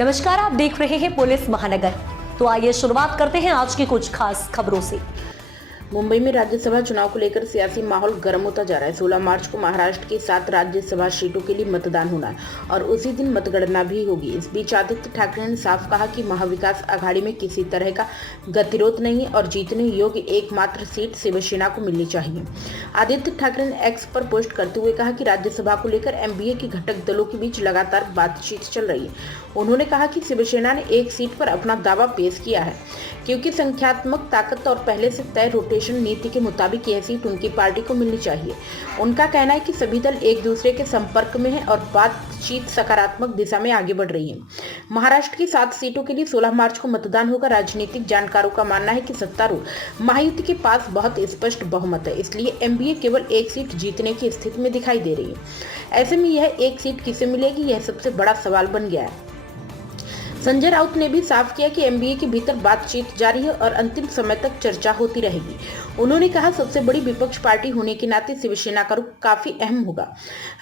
नमस्कार, आप देख रहे हैं पुलिस महानगर। तो आइए शुरुआत करते हैं आज की कुछ खास खबरों से। मुंबई में राज्यसभा चुनाव को लेकर सियासी माहौल गर्म होता जा रहा है। 16 मार्च को महाराष्ट्र की 7 राज्यसभा सीटों के लिए मतदान होना है और उसी दिन मतगणना भी होगी। इस बीच आदित्य ठाकरे ने साफ कहा कि महाविकास आघाड़ी में किसी तरह का गतिरोध नहीं और जीतने योग्य एकमात्र सीट शिवसेना को मिलनी चाहिए। आदित्य ठाकरे ने एक्स पर पोस्ट करते हुए कहा कि राज्यसभा को लेकर एमबीए के घटक दलों के बीच लगातार बातचीत चल रही है। उन्होंने कहा कि शिवसेना ने एक सीट पर अपना दावा पेश किया है क्योंकि संख्यात्मक ताकत और पहले से तय रोटेशन नीति के मुताबिक यह सीट उनकी पार्टी को मिलनी चाहिए। उनका कहना है कि सभी दल एक दूसरे के संपर्क में हैं और बातचीत सकारात्मक दिशा में आगे बढ़ रही है। महाराष्ट्र की 7 सीटों के लिए 16 मार्च को मतदान होगा। राजनीतिक जानकारों का मानना है कि सत्तारूढ़ महायुति के पास बहुत स्पष्ट बहुमत है, इसलिए एमबीए केवल एक सीट जीतने की स्थिति में दिखाई दे रही है। ऐसे में यह एक सीट किसे मिलेगी, यह सबसे बड़ा सवाल बन गया है। संजय राउत ने भी साफ किया कि एमबीए के भीतर बातचीत जारी है और अंतिम समय तक चर्चा होती रहेगी। उन्होंने कहा, सबसे बड़ी विपक्ष पार्टी होने के नाते शिवसेना का रुख काफी अहम होगा।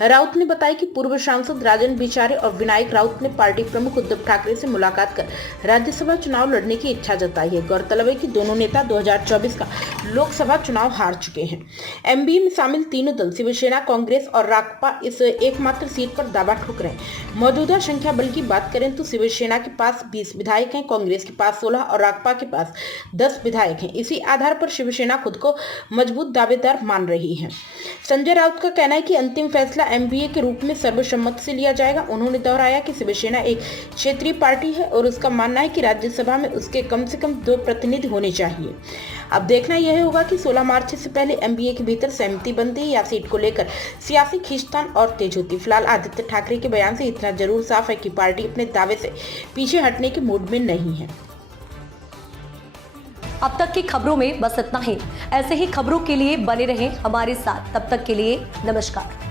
राउत ने बताया कि पूर्व सांसद राजन बिचारे और विनायक राउत ने पार्टी प्रमुख उद्धव ठाकरे से मुलाकात कर राज्यसभा चुनाव लड़ने की इच्छा जताई है। गौरतलब है कि दोनों नेता 2024 का लोकसभा चुनाव हार चुके हैं। एमबीए में शामिल तीनों दल शिवसेना, कांग्रेस और राकपा इस एकमात्र सीट पर दावा ठोक रहे हैं। मौजूदा संख्या बल की बात करें तो शिवसेना के पास 20 विधायक हैं, कांग्रेस के पास 16 और राकपा के पास 10 विधायक हैं। इसी आधार पर शिवसेना खुद को मजबूत दावेदार मान रही है। संजय राउत का कहना है कि अंतिम फैसला एमबीए के रूप में सर्वसम्मति से लिया जाएगा। उन्होंने दोहराया कि शिवसेना एक क्षेत्रीय पार्टी है और उसका मानना है कि राज्यसभा में उसके कम से कम 2 प्रतिनिधि होने चाहिए। अब देखना यह होगा कि 16 मार्च से पहले एमबीए के भीतर सहमति बनती है या सीट को लेकर सियासी खींचतान और तेज होती। फिलहाल आदित्य ठाकरे के बयान से इतना जरूर साफ है कि पार्टी अपने दावे से पीछे हटने के मूड में नहीं है। अब तक की खबरों में बस इतना ही। ऐसे ही खबरों के लिए बने रहें हमारे साथ। तब तक के लिए नमस्कार।